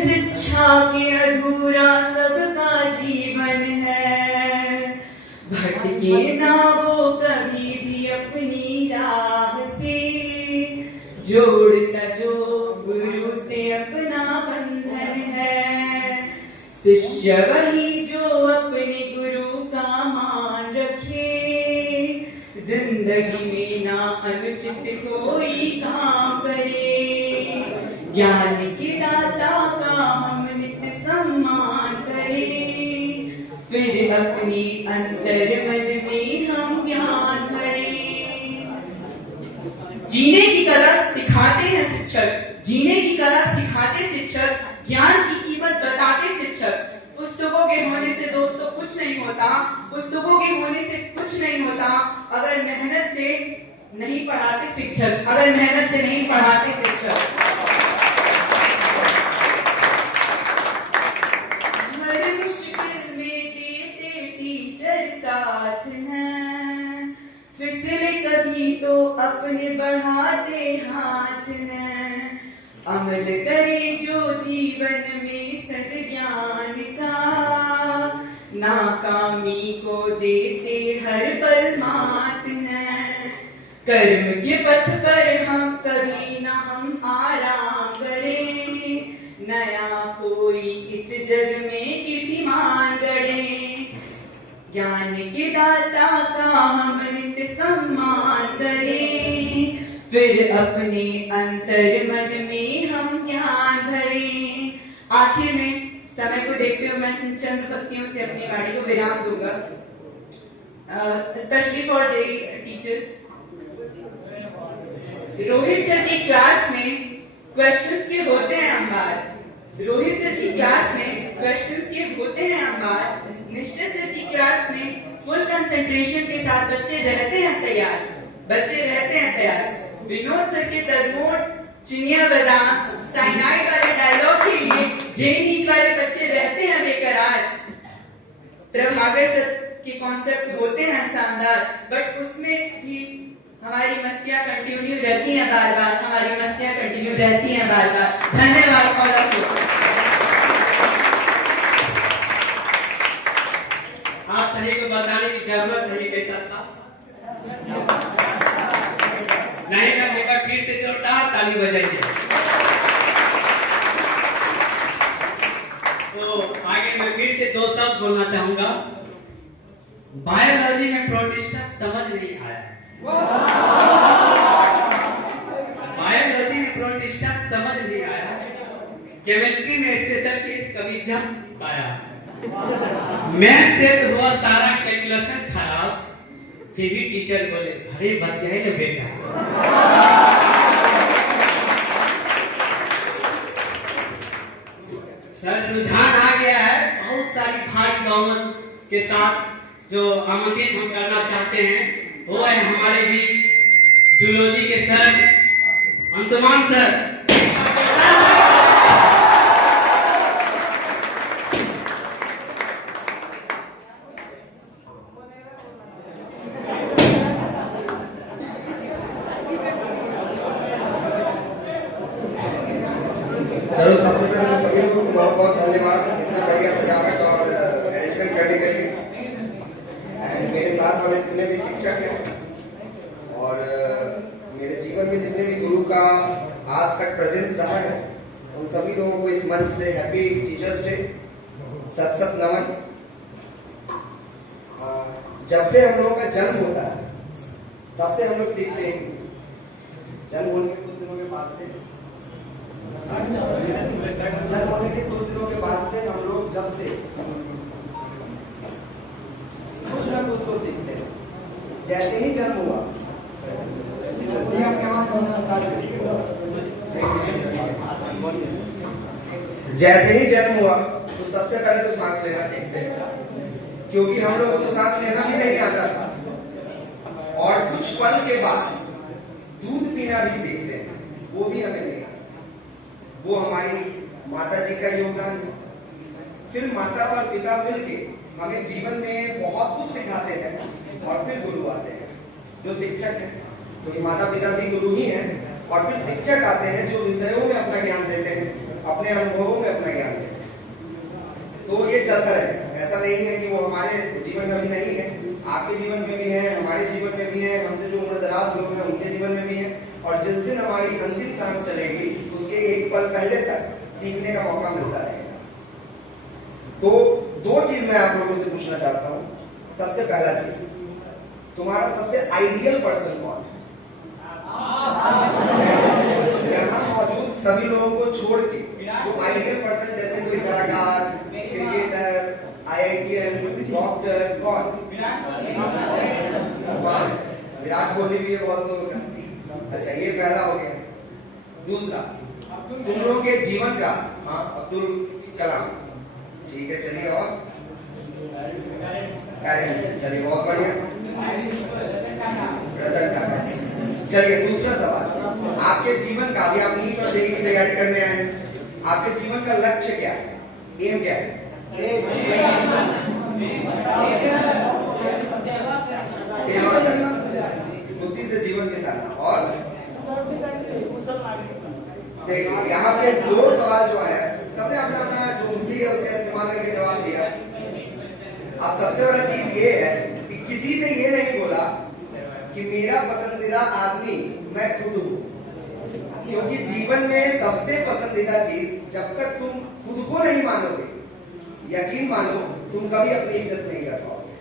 शिक्षा के अधूरा सबका जीवन है, भटके ना वो कभी भी अपनी राह से, जोड़ता जो गुरु से अपना बंधन है। शिष्य वही जो अपने गुरु का मान रखे, जिंदगी में ना अनुचित कोई काम करे। ज्ञान के दाता का हम नित्य सम्मान करें, फिर अपनी अंतर मन में हम ज्ञान भरें। जीने की कला सिखाते हैं शिक्षक, जीने की कला सिखाते शिक्षक, ज्ञान की कीमत बताते शिक्षक। पुस्तकों के होने से दोस्तों कुछ नहीं होता, पुस्तकों के होने से कुछ नहीं होता, अगर मेहनत से नहीं पढ़ाते शिक्षक, अगर मेहनत से नहीं पढ़ाते शिक्षक। हर मुश्किल में देते टीचर साथ हैं, फिसले कभी तो अपने बढ़ाते हाथ हैं। अमल करे जो जीवन में सद्ज्ञान का, नाकामी को देते हर पल मात हैं। कर्म के पथ पर हम कभी ना हम आराम करें, नया कोई इस जग में कीर्तिमान गढ़े। ज्ञान के दाता का हम नित्य सम्मान करें, फिर अपने अंतर मन में हम ज्ञान भरें। आखिर में समय को देखते हुए मैं चंद पंक्तियों से अपनी वाणी को विराम दूंगा, specially for JEE teachers. Rohit sir की क्लास में क्वेश्चंस के होते हैं अंबार, रोहित सर की क्लास में क्वेश्चंस के होते हैं अंबार। निश्चय सर की क्लास में फुल कंसंट्रेशन के साथ बच्चे रहते हैं तैयार, बच्चे रहते हैं तैयार। विनोद सर के तरमोट चिनिया बादाम साइनाइड वाले डायलॉग के लिए जेई वाले बच्चे रहते हैं बेकरार। प्रभाकर सर के कॉन्सेप्ट होते हैं शानदार, बट उसमें भी हमारी मस्तियां कंटिन्यू रहती हैं बार बार, हमारी मस्तियां कंटिन्यू रहती हैं बार बार। धन्यवाद ऑल ऑफ यू। आप सभी को बताने की जरूरत नहीं कैसा था, नहीं करने का फिर से जोरदार ताली बजाइए। तो आगे मैं फिर से दो शब्द बोलना चाहूंगा। बायोलॉजी में प्रोटिस्टा समझ नहीं आया, बायोलॉजी में प्रोटिस्टा समझ नहीं आया, केमिस्ट्री में स्पेशल केस कभी जम पाया। मैथ से तो हुआ सारा कैलकुलेशन खराब, फिर भी टीचर बोले अरे बतियाए ना बेटा। सर रुझान आ गया है, बहुत सारी भारी बहुमत के साथ जो आमंत्रित हम करना चाहते हैं वो है हमारे बीच जूलॉजी के सर अंशुमान सर। चलो सबसे पहले तो सभी लोगों को बहुत बहुत धन्यवाद इतना बढ़िया सजावट और अरेंजमेंट करने के लिए। एंड मेरे साथ वाले जितने भी शिक्षक हैं और मेरे जीवन में जितने भी गुरु का आज तक प्रेजेंस रहा है, उन सभी लोगों को इस मंच से हैप्पी टीचर्स डे, सत सत नमन। जब से हम लोगों का जन्म होता है तब से हम लोग सीखते हैं, जन्म होने के कुछ दिनों के बाद से जन्म होने के कुछ दिनों के बाद से हम लोग जब से कुछ ना कुछ तो सीखते हैं। जैसे ही जन्म हुआ, जैसे ही जन्म हुआ तो सबसे पहले तो सांस लेना सीखते हैं, क्योंकि हम लोग को तो सांस लेना भी नहीं आता था। और कुछ पल के बाद दूध पीना भी सीखते हैं, वो भी हमें नहीं आता। वो हमारी माता जी का योगदान है। फिर माता और पिता मिलके हमें जीवन में बहुत कुछ सिखाते हैं और फिर गुरु आते हैं जो शिक्षक हैं। तो माता पिता भी गुरु ही हैं और फिर शिक्षक आते हैं जो विषयों में अपना ज्ञान देते हैं अपने अनुभवों में अपना ज्ञान देते हैं। तो ये चलता रहेगा, ऐसा नहीं है कि वो हमारे जीवन में भी नहीं है, आपके जीवन में भी है, हमारे जीवन में भी है, हमसे जो उम्र दराज लोग हैं उनके जीवन में भी है। और जिस दिन हमारी अंतिम सांस चलेगी उसके एक पल पहले तक सीखने का मौका मिलता रहेगा। तो दो चीज मैं आप लोगों से पूछना चाहता हूं। सबसे पहला चीज, तुम्हारा सबसे आइडियल पर्सन कौन है? यहाँ मौजूद सभी लोगों को छोड़ के जो आइडियल पर्सन, जैसे कोई कलाकार, क्रिकेटर, IITian, डॉक्टर, कौन? विराट कोहली भी है बहुत लोगों का। अच्छा, ये पहला हो गया। दूसरा, तुम लोगों के जीवन का, हाँ, अब्दुल कलाम, ठीक है, चलिए। और चलिए, बहुत बढ़िया, रतन टाटा। चलिए, दूसरा सवाल, आपके जीवन का, अभी आप नीट और जेईई की तैयारी करने आए हैं, आपके जीवन का लक्ष्य क्या है, एम क्या है? सेवा करना, उसी से जीवन बिताना। और देखिए, यहाँ पे दो सवाल जो आया, सबने अपना अपना जो बुद्धि है उसका इस्तेमाल करके जवाब दिया। अब सबसे बड़ा चीज ये है कि किसी ने ये नहीं बोला कि मेरा पसंदीदा आदमी मैं खुद हूं, क्योंकि जीवन में सबसे पसंदीदा चीज, जब तक तुम खुद को नहीं मानोगे, यकीन मानो, तुम कभी अपनी इज्जत नहीं कर पाओगे।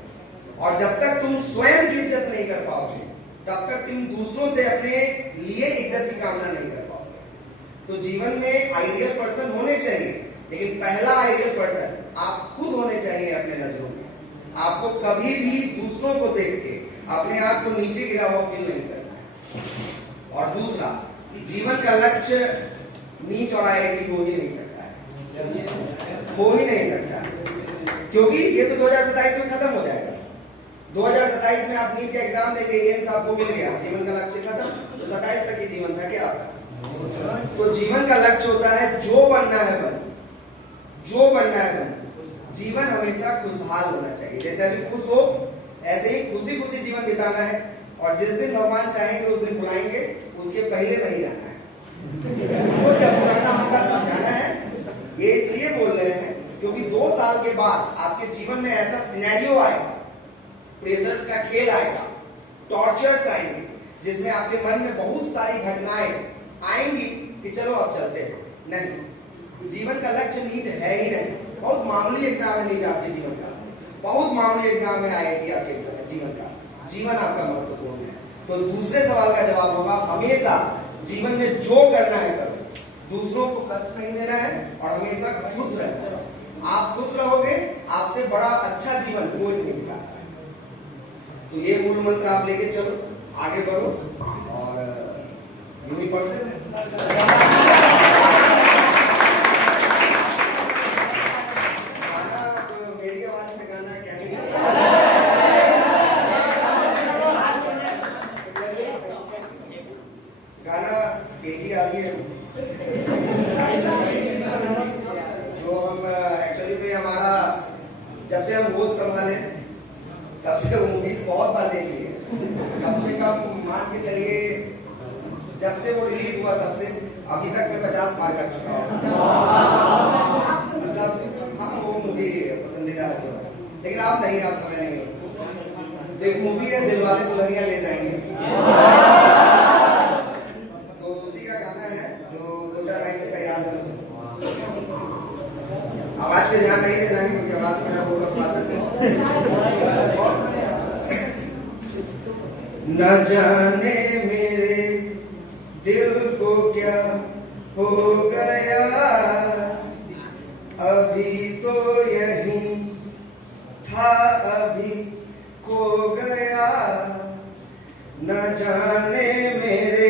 और जब तक तुम स्वयं की इज्जत नहीं कर पाओगे, तब तक तुम दूसरों से अपने लिए इज्जत की कामना नहीं कर पाओगे। तो जीवन में आइडियल पर्सन होने चाहिए, लेकिन पहला आइडियल पर्सन आप खुद होने चाहिए अपने नजरों में। आपको कभी भी दूसरों को देख के अपने आप को नीचे गिरा हुआ फील नहीं करना है। और दूसरा, जीवन का लक्ष्य नीट और IIT हो ही नहीं सकता है, हो ही नहीं सकता है, क्योंकि ये तो 2027 में खत्म हो जाएगा। 2027 में आप नीट का एग्जाम देंगे, एम्स आपको मिल गया, जीवन का लक्ष्य खत्म। तो 27 तक ही जीवन था क्या आपका? तो जीवन का लक्ष्य होता है जो बनना है बनो, जो बनना है बनो। जीवन हमेशा खुशहाल होना चाहिए, जैसे अभी खुश हो ऐसे ही खुशी खुशी जीवन बिताना है। और जिस दिन भगवान चाहेंगे उस दिन बुलाएंगे, उसके पहले नहीं रहना है। वो जब बुलाना होगा तब जाना है। ये इसलिए बोल रहे हैं क्योंकि 2 साल के बाद आपके जीवन में ऐसा सिनेरियो आएगा, प्रेशर्स का खेल आएगा, टॉर्चर्स आएंगे, जिसमें आपके मन में बहुत सारी घटनाएं आएंगी कि चलो अब चलते हैं। नहीं, जीवन का लक्ष्य नीट है ही नहीं, बहुत मामूली एग्जाम है नीट आपके जीवन का, बहुत मामूली एग्जाम है IIT आपके जीवन का। जीवन आपका महत्वपूर्ण है। तो दूसरे सवाल का जवाब होगा, हमेशा जीवन में जो करना है करो, दूसरों को कष्ट नहीं देना है और हमेशा खुश रहना है। आप खुश रहोगे, आपसे बड़ा अच्छा जीवन कोई नहीं निकालता है। तो ये मूल मंत्र आप लेके चलो, आगे बढ़ो और यूं ही पढ़ते रहो। मेरी आवाज में गाना है क्या? गाना एक ही आदमी है जो हम एक्चुअली में हमारा जब से हम होश संभाले तब से मूवीज बहुत बार देख लिए, कम से कम मान के चलिए जब से वो रिलीज हुआ तब से अभी तक मैं 50 पार कर चुका हूँ। मतलब हम वो मूवी पसंदीदा है, लेकिन आप नहीं, आप समय नहीं हो। तो एक मूवी है दिलवाले दुल्हनिया ले जाएंगे, तो उसी का गाना है जो 2-4 लाइन इसका याद है। आवाज पे ध्यान नहीं देना है क्योंकि आवाज में आप लोग खा सकते हो। न जाने मेरे दिल को क्या हो गया, अभी तो यही था अभी खो गया। न जाने मेरे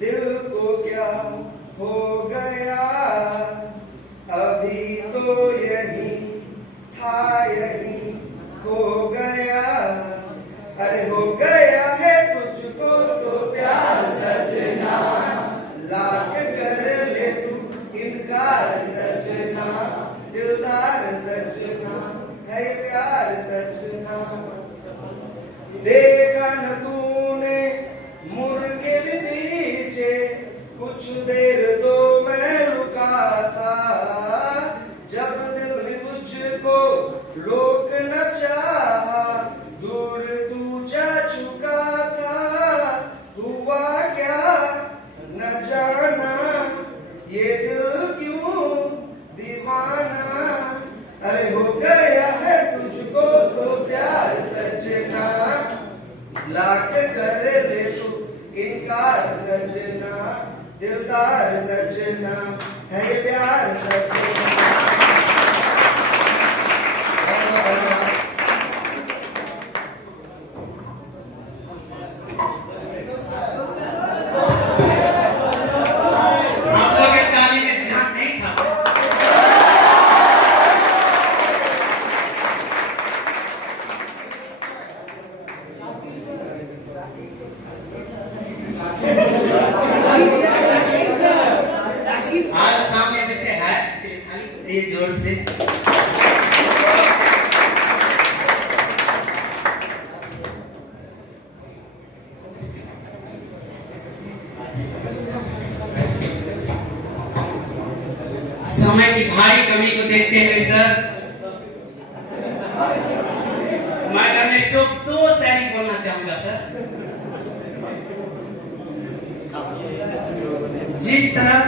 दिल को क्या हो गया, अभी तो यही था यही खो गया। अरे हो गया है तुझको तो प्यार सजना, लाख कर ले तू इनकार सजना, दिलदार सजना है प्यार सजना। देखा न तूने मुड़ के भी पीछे, कुछ देर तो मैं रुका रोक न चाहा, दूर तू जा चुका था, हुआ क्या न जाना, ये दिल क्यों दीवाना, अरे हो गया है तुझको तो प्यार सजना, लाख कर ले तू इनकार सजना, दिलदार सजना, है ये प्यार सजना। आप लोग के ताली में जान नहीं था। आज सामने में से है, इसलिए ताली चाहिए जोर से। समय की भारी कमी को देखते हुए सर, मैं रमेश को 2 शायरी बोलना चाहूंगा सर। जिस तरह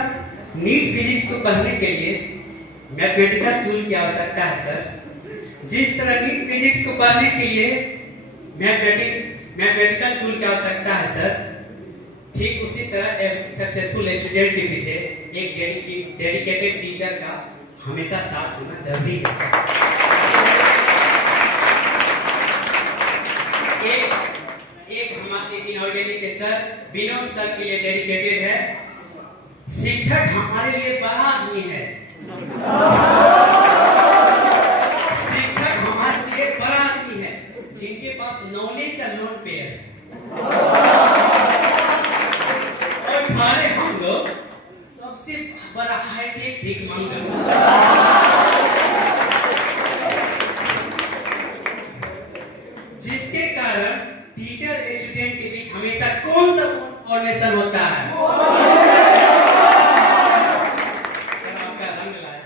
नीट फिजिक्स को पढ़ने के लिए मैथमेटिकल टूल की आवश्यकता है सर, जिस तरह नीट फिजिक्स को पढ़ने के लिए मैथमेटिकल टूल की आवश्यकता है सर, ठीक उसी तरह एक सक्सेसफुल स्टूडेंट के पीछे एक डेडिकेटेड टीचर का हमेशा साथ होना जरूरी है। एक हमारे इनऑर्गेनिक के सर विनोद सर के लिए डेडिकेटेड है। शिक्षक हमारे लिए बड़ा आदमी है, शिक्षक हमारे लिए बड़ा आदमी है, जिनके पास नॉलेज का नोट पे है। और हमारे हम लोग सबसे बड़ा हाईटेक भीख मांगर, जिसके कारण टीचर स्टूडेंट के बीच हमेशा कौन सा कोऑर्डिनेशन होता है? आपका रंग लाए।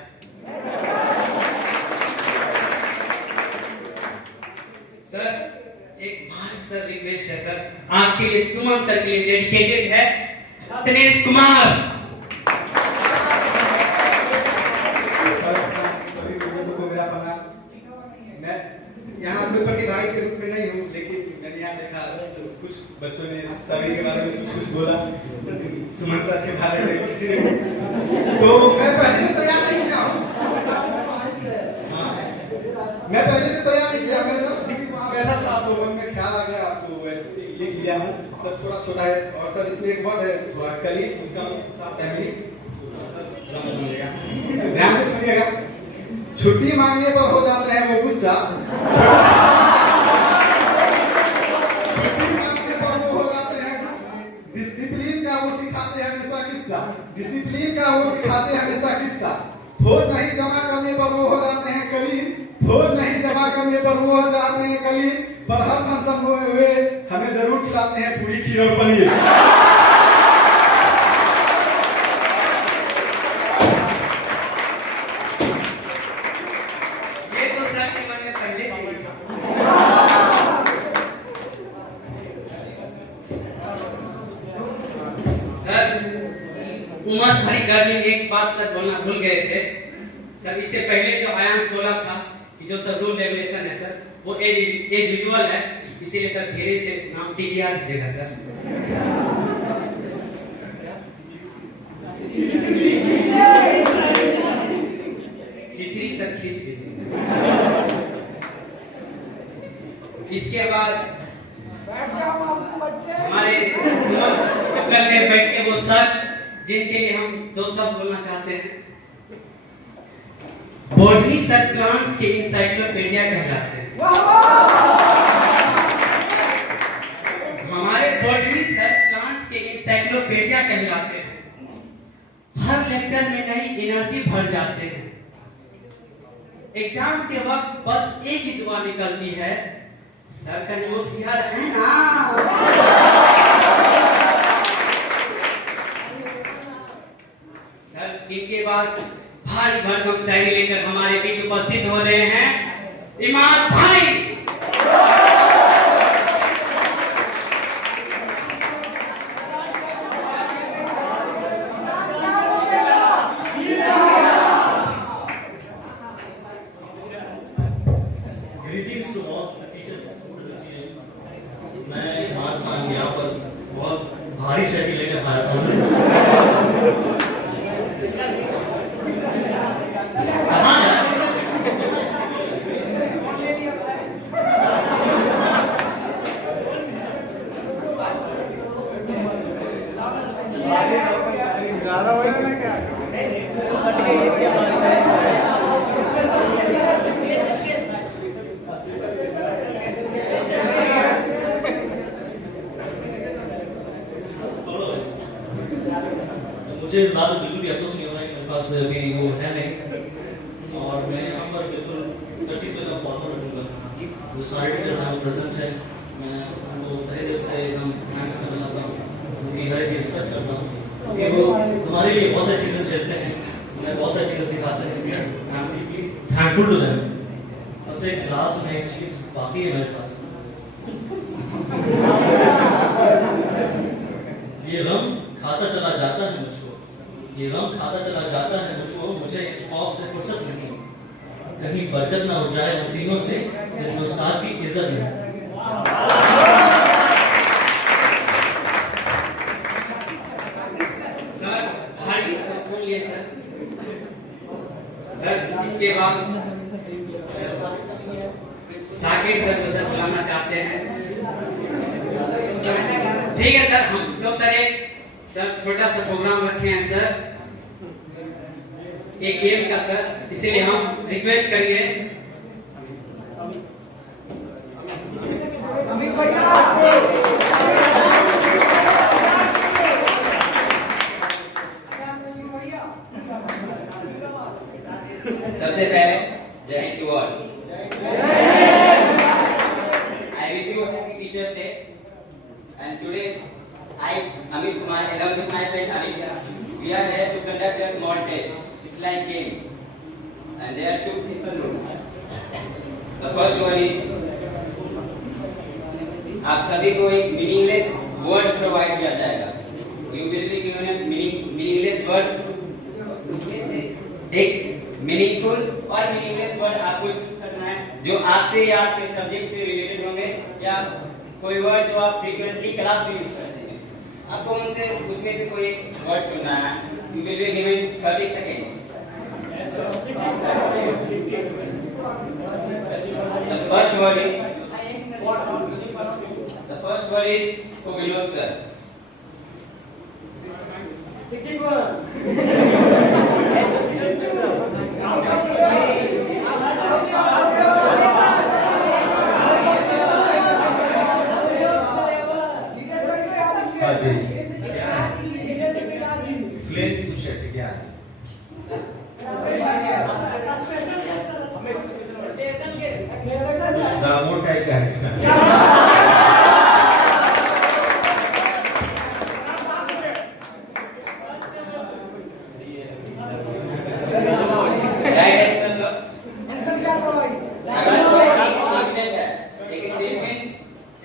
सर एक भारी सर रिक्वेस्ट है सर, आपके लिए सुमन सर के लिए डेडिकेटेड है दिनेश कुमार। यहाँ आपके प्रतिभागी के रूप में नहीं हूँ, लेकिन मैंने यहाँ देखा तो कुछ बच्चों ने सभी के बारे में कुछ बोला, सुमन सर के बारे में किसी ने, तो मैं पहले से तैयार नहीं किया हूँ। मैं पहले से तैयार नहीं किया, मैं जब वहाँ बैठा था तो मन में ख्याल आ गया, तो वैसे लिख लिया हूँ। बस थोड़ा छोटा है, और सर इसमें एक वर्ड है थोड़ा कलीग, उसका फैमिली ध्यान से सुनिएगा। छुट्टी मांगने पर हो जाते हैं वो गुस्सा, छुट्टी मांगने पर वो हो जाते हैं गुस्सा, डिसिप्लिन का वो सिखाते हैं हमेशा किस्सा, डिसिप्लिन का वो सिखाते हैं हमेशा किस्सा, फौज नहीं जमा करने पर वो हो जाते हैं कलीग, फौज नहीं जमा करने पर वो हो जाते हैं कलीग, पर हर फंक्शन हुए हमें जरूर खिलाते हैं पूरी खीर और पनीर। उमस भरी गर्मी में एक बात सर बोलना भूल गए थे सर। इससे पहले जो आयांश बोला था कि जो सर रूल रेगुलेशन है सर वो एज यूजुअल है, इसीलिए सर धीरे से नाम टीजीआर दीजिएगा सर। खिचड़ी सर खींच दीजिए। इसके बाद हमारे में बैठ के वो सच जिनके लिए हम 2 शब्द बोलना चाहते हैं, बॉटनी सर प्लांट्स के इंसाइक्लोपीडिया कहलाते हैं। हमारे बॉटनी सर प्लांट्स के इंसाइक्लोपीडिया कहलाते हैं। हर लेक्चर में नई एनर्जी भर जाते हैं। एग्जाम के वक्त बस एक ही दुआ निकलती है, सर का नोट्स याद है ना? इनके बाद भारी भरकम शायरी लेकर हमारे बीच उपस्थित हो रहे हैं ईमानदारी। Greetings to all the teachers. मैं इमाद खान यहाँ पर बहुत भारी शर्टी लेकर आया था। कहाँ है? मुझे इस बात बिल्कुल भी अफसोस नहीं हो रहा है, मेरे पास अभी वो है नहीं, और मैं यहाँ पर बिल्कुल हर चीज़ का फॉलो रखूँगा। जो सारे टीचर्स हैं वो प्रेजेंट है, मैं उनको तहे दिल से एकदम थैंक्स करना चाहता हूँ, उनकी हर एक रिस्पेक्ट करता हूँ, क्योंकि वो हमारे लिए बहुत सारी चीज़ें झेलते हैं, उन्हें बहुत सारी चीज़ें सिखाते हैं। I am deeply thankful to them. बस एक लास्ट में एक चीज़ बाकी है मेरे पास, ये गम खाता चला जाता है मुझको, ये गम खाता चला जाता है मुझको, मुझे इस खौफ से फुर्सत नहीं, कहीं बरकत ना हो जाए उन सीनों से जिनमें उस्ताद की इज्जत नहीं। सर भारी फोन लिए सर। सर इसके बाद साकिब सर को सर बुलाना चाहते हैं। ठीक है सर, हम तो सर एक सर छोटा सा प्रोग्राम रखे हैं सर, एक गेम का सर, इसीलिए हम रिक्वेस्ट करिए सबसे पहले जय Hind to all. I wish you a happy Teachers Day. And today, I, Amit Kumar, along with my friend Anita, we are here to conduct a small test. It's like game, and there are two simple rules. The first one is, आप सभी को एक meaningless word provide किया जाएगा। You will be given a meaningless word. उसमें से एक meaningful और मीनिंगलेस वर्ड आपको चूज करना है, जो आपसे या आपके सब्जेक्ट से रिलेटेड होंगे, या कोई वर्ड जो आप फ्रीक्वेंटली क्लास में यूज करते हैं। आपको उनसे उसमें से कोई एक वर्ड चुनना है। You will be given 30 seconds. The first word is for Vinod sir. हाँ जी, फ्लेम कुछ ऐसे क्या है? कुछ दामों टाइप का है।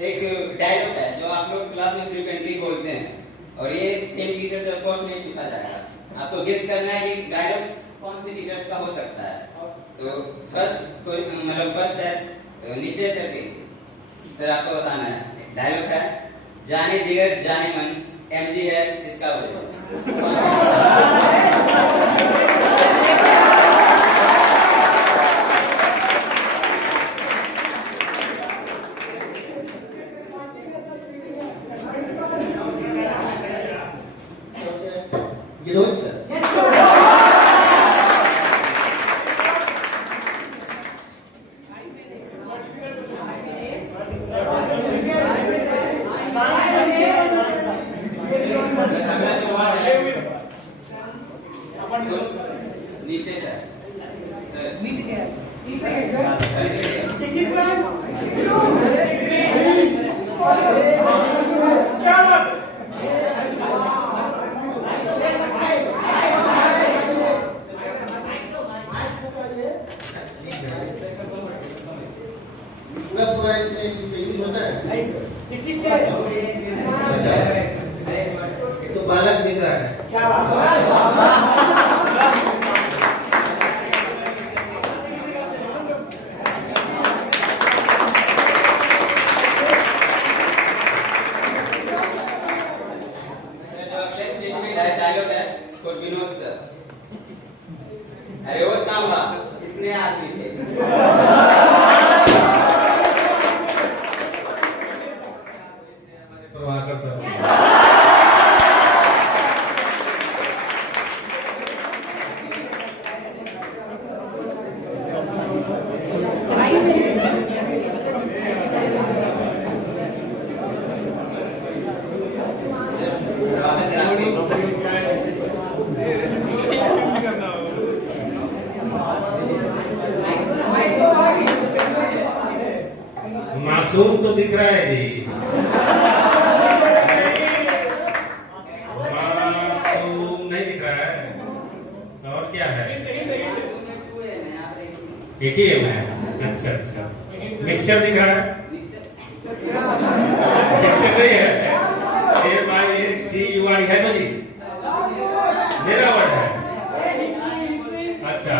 एक डायलॉग है जो आप लोग क्लास में फ्रीक्वेंटली बोलते हैं, और ये सेम टीचर से ऑफ कोर्स नहीं पूछा जाएगा। आपको गेस करना है ये डायलॉग कौन से टीचर्स का हो सकता है। तो फर्स्ट है निश्चय सर, आपको बताना है। डायलॉग है, जाने जिगर जाने मन MG है इसका वजह। ये दो सर। निश्चय सर। पूरा पूरा इसमें यूज होता है। एक तो बालक दिख रहा है। डायलॉग है फॉर विनोद सर। अरे वो सांबा कितने आदमी थे? प्रभाकर सर। मासूम तो दिख रहा है जी। मासूम नहीं दिख रहा है। और क्या है? एक ही है मैं। अच्छा अच्छा। मिक्सचर दिख रहा है। मिक्सचर नहीं है। AMIXTUR है ना जी? मेरा वर्ड है। अच्छा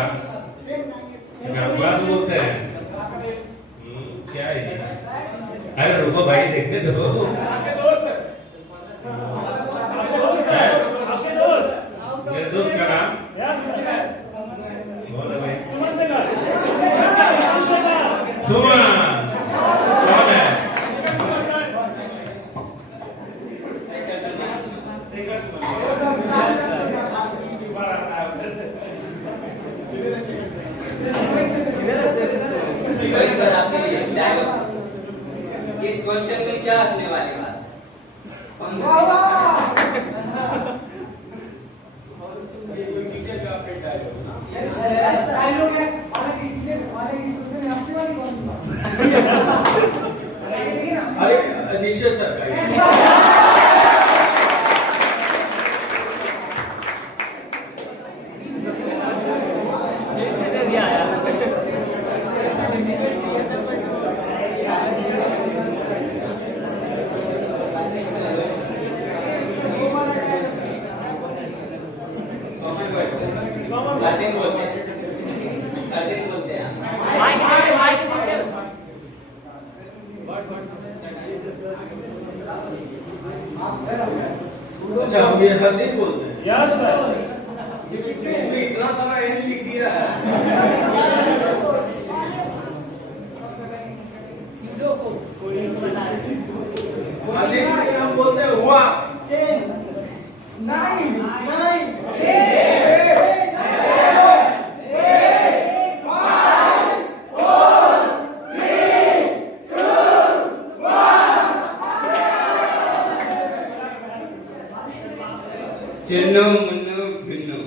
ग्लास बोलते हैं। क्या है? अरे रुको भाई देखने दो। मेरे दोस्त का नाम बोलो भाई। सुमन। कौन है? भाई सर आपके लिए डायलॉग। इस क्वेश्चन में क्या हंसने वाली बात? कौन अरे निश्चय सर का अर्जुन बोलते हैं। अर्जुन बोलते हैं। अच्छा हम ये हर दिन बोलते हैं। Yes sir. इसमें इतना सारा एन लिख दिया है। हर दिन हम बोलते हैं हुआ। चुन्नू मुन्नू गुन्नू।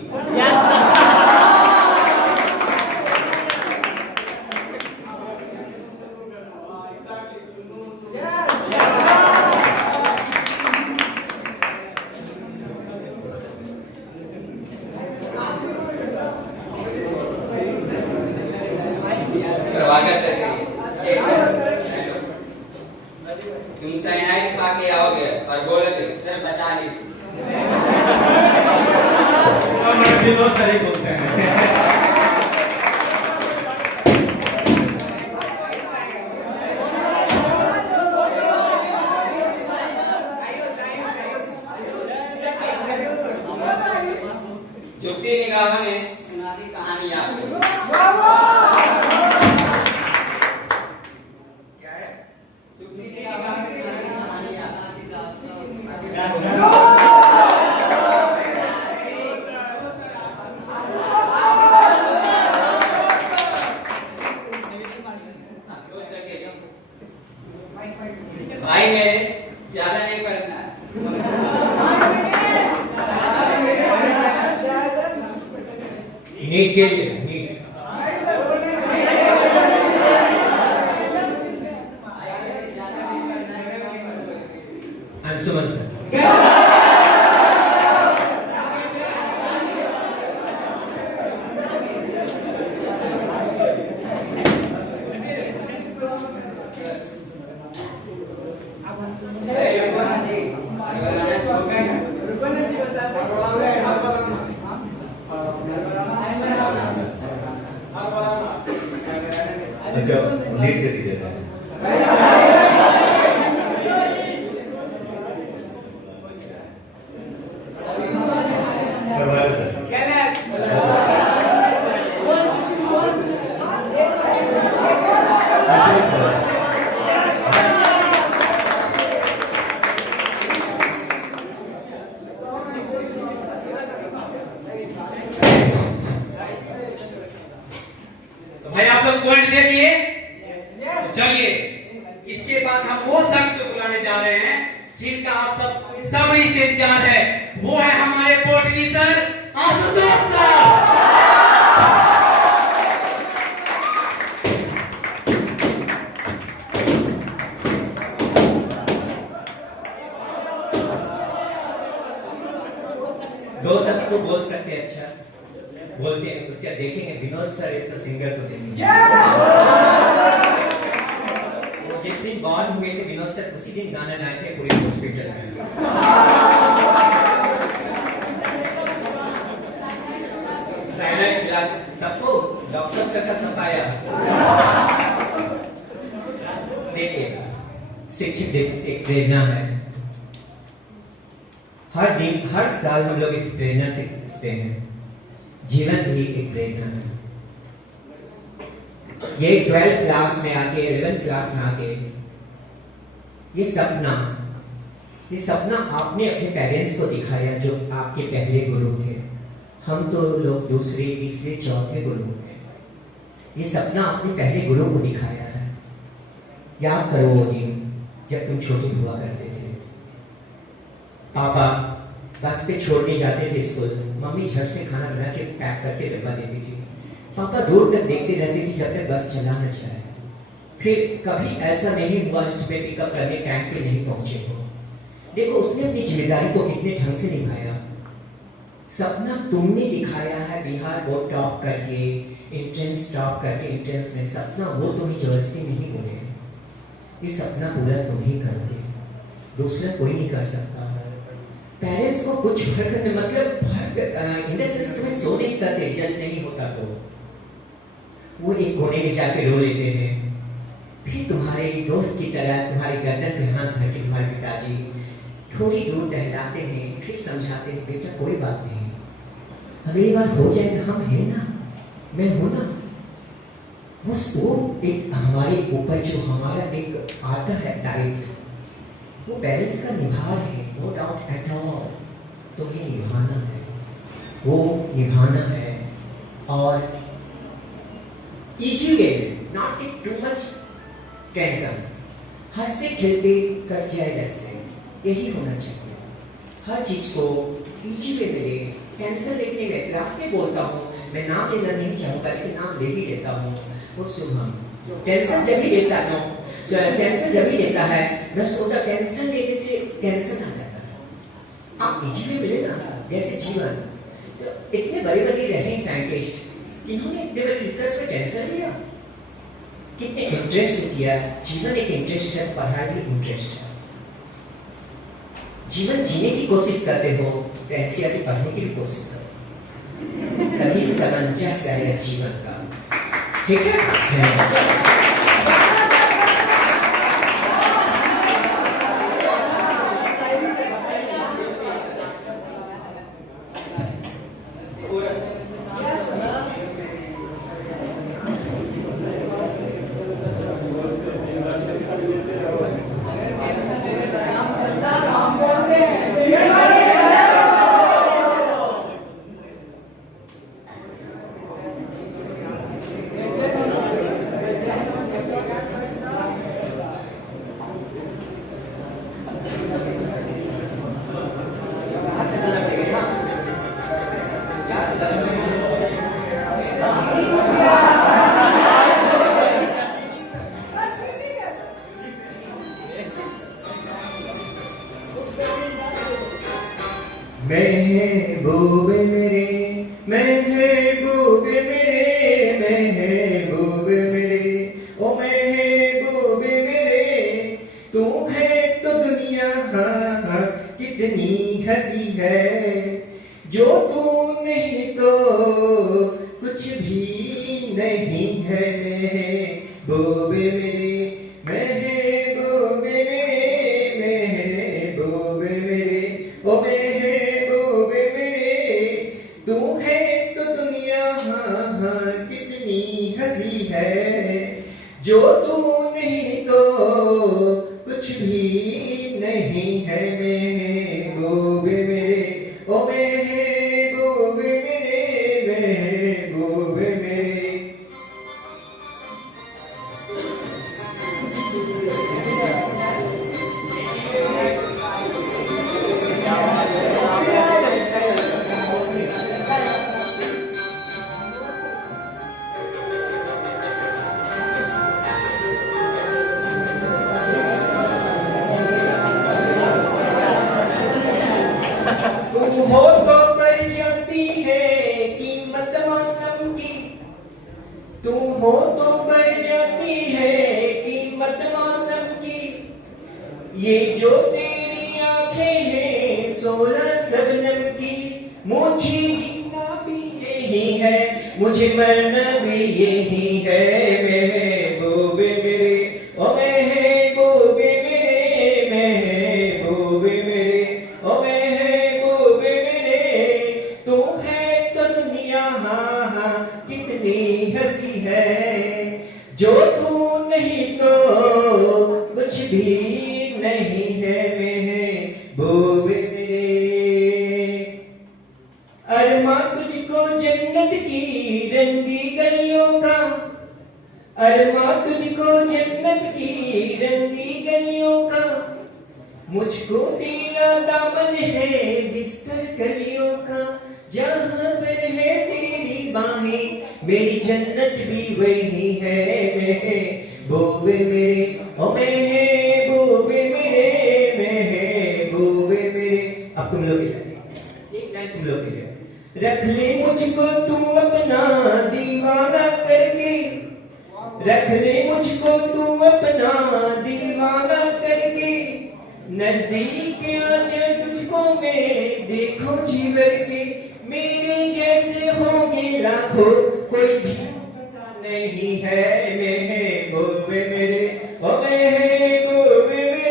प्रभाकर सर तुम साइनाइड खा के आओगे और बोलोगे सर बचा लीजिए। विनोद सर ही बोलते हैं। झुकती निगाहों ने सुना दी कहानी आपको। क्या है? झुकती निगाहों ने सुना दी कहानी आपको। भाई मेरे ज्यादा नहीं पढ़ना है। नीट के लिए नीट। अच्छा लीड कर दीजिएगा। करवा रहे सर। तो भाई आप लोग पॉइंट दे दिए। तो चलिए इसके बाद हम वो शख्स को बुलाने जा रहे हैं जिनका आप सब सभी से इंतजार है। वो है हमारे पोटली सर आशुतोष सर। दो शब्द तो बोल सकते हैं, अच्छा बोलते हैं, उसके बाद देखेंगे विनोद सर ऐसा सिंगर तो देखेंगे। वो जिस दिन बॉर्न हुए थे विनोद सर उसी दिन गाना गाए थे पूरे हॉस्पिटल में। साइलेंट इलाज सबको डॉक्टर का सफाया। देखिए शिक्षित से प्रेरणा है। हर दिन हर साल हम लोग इस प्रेरणा से सीखते हैं। जीवन भी एक प्रेरणा है। ये 12th क्लास में आके 11th क्लास में आके ये सपना आपने अपने पेरेंट्स को दिखाया जो आपके पहले गुरु थे। हम तो लोग दूसरे तीसरे चौथे गुरु हैं। ये सपना आपने पहले गुरु को दिखाया है। याद करो वो दिन जब तुम छोटे हुआ करते थे। पापा बस पे छोड़ने जाते थे स्कूल, मम्मी झट से खाना बना के पैक करके डब्बा देती थी। पापा दूर तक देखते रहते थे जब तक बस चला न जाए। फिर कभी ऐसा नहीं हुआ तुम्हें पिकअप करने टाइम पे नहीं पहुंचे हो। देखो उसने अपनी जिम्मेदारी को कितने ढंग से निभाया। सपना तुमने दिखाया है बिहार बोर्ड टॉप करके, एंट्रेंस टॉप करके, एंट्रेंस में सपना वो तुम्हें जबरदस्ती नहीं बोले। ये सपना पूरा तुम ही करते, दूसरा कोई नहीं कर सकता। पेरेंट्स को कुछ फर्क नहीं, मतलब इन द सेंस तुम्हें सो नहीं करते रिजल्ट नहीं होता तो वो एक कोने में जाके रो लेते हैं। फिर तुम्हारे दोस्त की तरह तुम्हारे गर्दन पे हाथ धर के तुम्हारे पिताजी थोड़ी दूर टहलाते हैं, फिर समझाते हैं बेटा कोई बात नहीं, अगली बार हो जाएगा, हम हैं ना, मैं हूं ना। बस वो एक हमारे ऊपर जो हमारा एक आता है डायरेक्ट, वो पेरेंट्स का निभार है, नो डाउट एट ऑल। तो ये निभाना है, वो निभाना है। और easy way, not take too much tension, हंसते खेलते कट जाए रास्ते, यही होना चाहिए। हर चीज को इजी वे मिले, टेंशन लेने में क्लास में बोलता हूँ, मैं नाम लेना नहीं चाहूंगा लेकिन नाम ले ही लेता हूँ, वो शुभम। टेंशन जब ही लेता हूँ, टेंशन जब ही लेता है, मैं सोचता टेंशन लेने से टेंशन आ जाता है। आप इजी में मिले ना, जैसे जीवन। तो इतने बड़े बड़े रहे साइंटिस्ट, इन्होंने इतने बड़े रिसर्च में टेंशन लिया, कितने इंटरेस्ट किया। जीवन एक इंटरेस्ट है, पढ़ाई भी इंटरेस्ट है। जीवन जीने की कोशिश करते हो तो एनसीईआरटी पढ़ने की भी कोशिश करो, तभी सामंजस्य आएगा जीवन का। ठीक है। महबूबे मेरे, महबूबे मेरे, महबूबे मेरे, ओ महबूबे मेरे, तू है तो दुनिया हाँ हाँ कितनी हंसी है, जो तू नहीं तो कुछ भी नहीं है। महबूबे मेरे, महबूबे मेरे, महबूबे मेरे, ओ महबूबे मेरे, तू है तो दुनिया हाँ हाँ कितनी हंसी है, जो तू नहीं तो कुछ भी नहीं है, महबूबे मेरे, ओ महबूबे मेरे, महबूबे मेरे। तुम हो तो बढ़ जाती है कीमत मौसम की, तुम हो तो बढ़ जाती है कीमत मौसम की, ये जो तेरी आंखें हैं 16 शबनम की, मुझे जीना भी यही है, मुझे मरना भी यही है, महबूबे मेरे, ओ महबूबे मेरे, महबूबे मेरे, ओ महबूबे मेरे, तू है तो दुनिया हाँ हाँ कितनी हंसी है, जो तू नहीं तो कुछ भी नहीं है, महबूबे मेरे। अरमा तुझको जन्नत की रंगी गलियों का, अरमा तुझको जन्नत की रंगी गलियों का, मुझको तेरा दामन है बिस्तर कलियों का, जहाँ पर है तेरी बाहें मेरी जन्नत भी वही है, महबूबे मेरे, ओ महबूबे मेरे, महबूबे मेरे। अब तुम लोग एक लाइन तुम लोग के लिए, रख ले मुझको तू अपना दीवाना करके, रख ले मुझको तू अपना दीवाना करके, नजदीक आजा तुझको मैं देखो जीवर के, मेरे जैसे होंगे लाखों कोई भी ऐसा नहीं है, महबूबे मेरे, ओ महबूबे मेरे।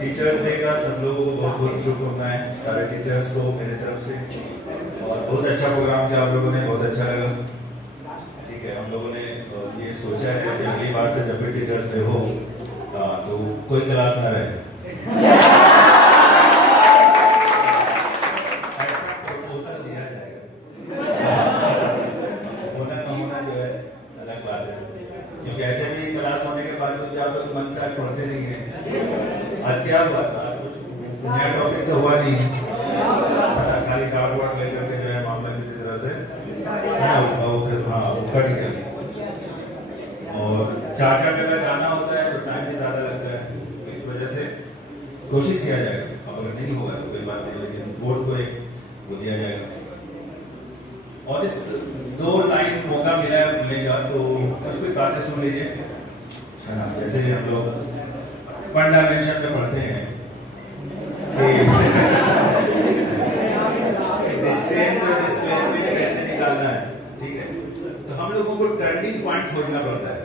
टीचर्स डे का सब लोगों को बहुत बहुत शुभकामनाएं, सारे टीचर्स को मेरे तरफ से। और बहुत अच्छा प्रोग्राम किया आप लोगों ने, बहुत अच्छा लगा। ठीक है, हम लोगों ने ये सोचा है कि अगली बार से जब भी टीचर्स डे हो तो कोई क्लास ना रहे, ऐसा प्रपोजल दिया जाएगा। होना ना होना जो है अलग बात है, क्योंकि ऐसे भी क्लास होने के बाद तो आप लोग मन से आज पढ़ते नहीं है। आज क्या हुआ था, नया टॉपिक तो हुआ नहीं, खाली कार्डबोर्ड लेकर के जो है मामला किसी तरह से वो कट गया। और 4-4 जगह जाना होता है तो टाइम भी ज्यादा लगता है, तो इस वजह से कोशिश किया जाएगा, अब अगर नहीं होगा तो कोई बात नहीं, लेकिन बोर्ड को एक वो दिया जाएगा। और इस 2 लाइन मौका मिलेगा तो कुछ बातें सुन लीजिए, है ना। जैसे हम लोग फंडामेंटल में पढ़ते हैं डिस्टेंस और डिस्प्लेसमेंट कैसे निकालना है, ठीक है। तो हम लोगों को टर्निंग पॉइंट खोजना पड़ता है,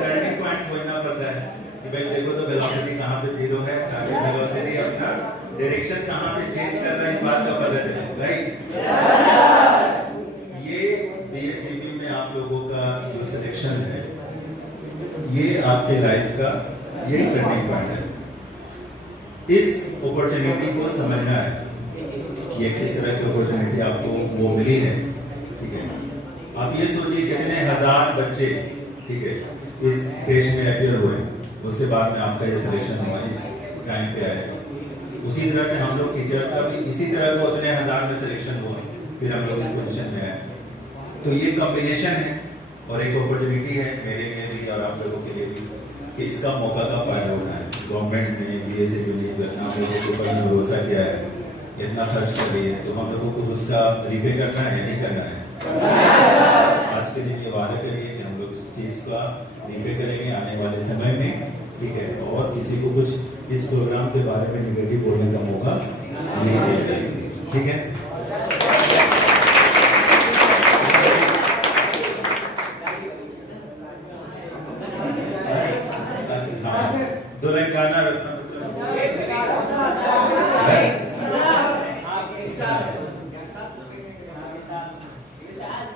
टर्निंग पॉइंट खोजना पड़ता है कि भाई देखो तो वेलोसिटी कहाँ पे 0 है, वेलोसिटी अपना डायरेक्शन कहाँ पे चेंज कर रहा है, इस बात का पता चले, राइट। ये बीएससीबी में आप लोगों का जो सिलेक्शन है, ये आपके लाइफ का ये टर्निंग पॉइंट है। इस अपॉर्चुनिटी को समझना है कि ये किस तरह की अपॉर्चुनिटी आपको वो मिली है, ठीक है। आप ये सोचिए कितने हजार बच्चे, ठीक है, इस फेज में अपियर हुए, उसके बाद में आपका ये सिलेक्शन हुआ, इस टाइम पे आए। उसी तरह से हम लोग टीचर्स का भी इसी तरह को उतने हजार में सिलेक्शन हुआ, फिर हम लोग इस पोजीशन में आए। तो ये कॉम्बिनेशन है और एक अपॉर्चुनिटी है मेरे लिए भी और आप लोगों के लिए भी कि इसका मौका का फायदा होना है। गवर्नमेंट ने BSAW हम लोगों के ऊपर भरोसा किया है, इतना खर्च कर रही है, तो हम लोगों को उसका रिपे करना है नहीं करना है। आज के दिन ये वादा करिए कि हम लोग इस चीज का रिपे करेंगे आने वाले समय में, ठीक है, और किसी को कुछ इस प्रोग्राम के बारे में निगेटिव बोलने का मौका नहीं देंगे, ठीक है। दो लाइन गाना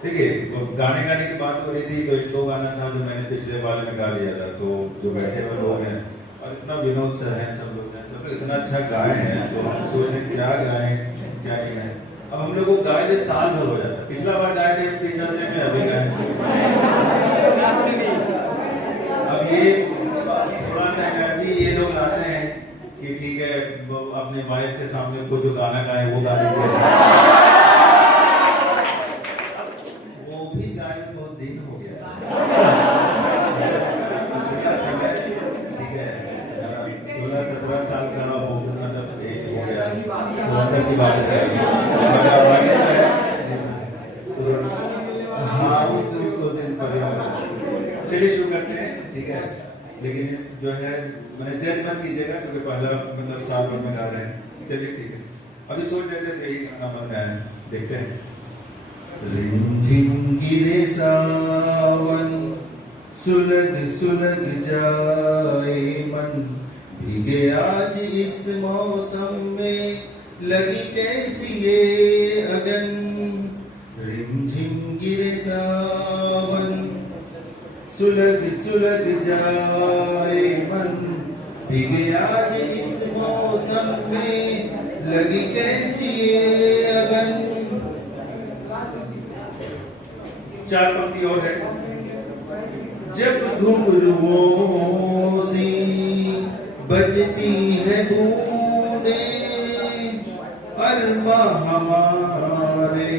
देखिए, गाने गाने की बात हो रही थी तो एक दो गाना था जो मैंने पिछले वाले में गा लिया था। तो जो बैठे हुए लोग हैं और इतना विनोद सर हैं, सब लोग हैं, सब लोग इतना अच्छा गाए हैं, तो हम सोच रहे क्या गाएं क्या नहीं गाएं। अब हम लोग को गाए थे साल भर हो जाता, पिछला बार गाए थे टीचर डे में, अभी गाए। अब ये थोड़ा सा एनर्जी ये लोग लाते हैं कि ठीक है अपने वाइफ के सामने को जो गाना गाए वो गा देंगे, वो भी गाए बहुत दिन हो गया, ठीक है। 16-17 साल का वो मतलब हो गया, तो की बात है। हाँ वो तो 2 दिन पर चलिए शुरू करते हैं, ठीक है। लेकिन इस जो है मैंने जज मत कीजिएगा क्योंकि पहला मतलब साल भर में गा रहे हैं, चलिए ठीक है। अभी सोच रहे थे यही गाना मन में आया, देखते हैं। रिमझिम गिरे सावन, सुलग सुलग जाए मन, भीगे आज इस मौसम में, लगी कैसी ये अगन। रिमझिम गिरे सावन, सुलग सुलग जाए मन, भीगे आज इस मौसम में, लगी कैसी ये अगन। 4 पंक्ति और है। जब घुंघरुओं सी बजती है बूंदे, अरमा हमारे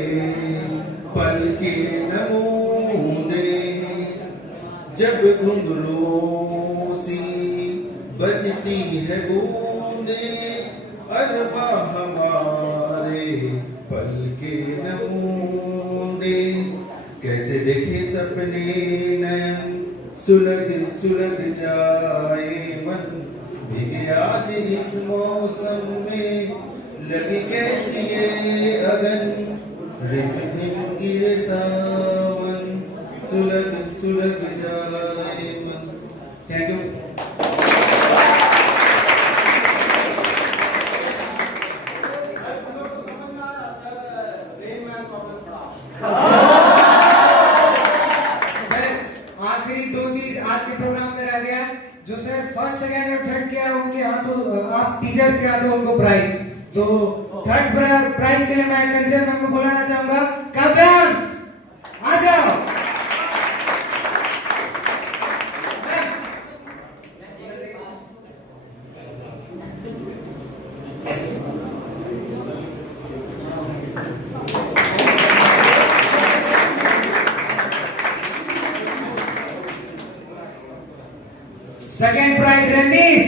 पल के नमूने। जब घुंघरुओं सी बजती है बूंदे, अरमा हमारे पल के नमूने। कैसे देखे सपने नयन, सुलग सुलग जाए मन, भीगे आज इस मौसम में, लगी कैसी ये अगन। रिमझिम गिरे सावन, सुलग सुलग जाए मन। Thank you. आखिरी 2 चीज आज के प्रोग्राम में रह गया, जो सर फर्स्ट सेकंड और थर्ड किया उनके हाथों, आप टीचर्स के हाथों उनको प्राइज। तो थर्ड प्राइज के लिए मैं कंचन मैम को बुलाना चाहूंगा। कप्तान आ जाओ। Second prize रणनीश।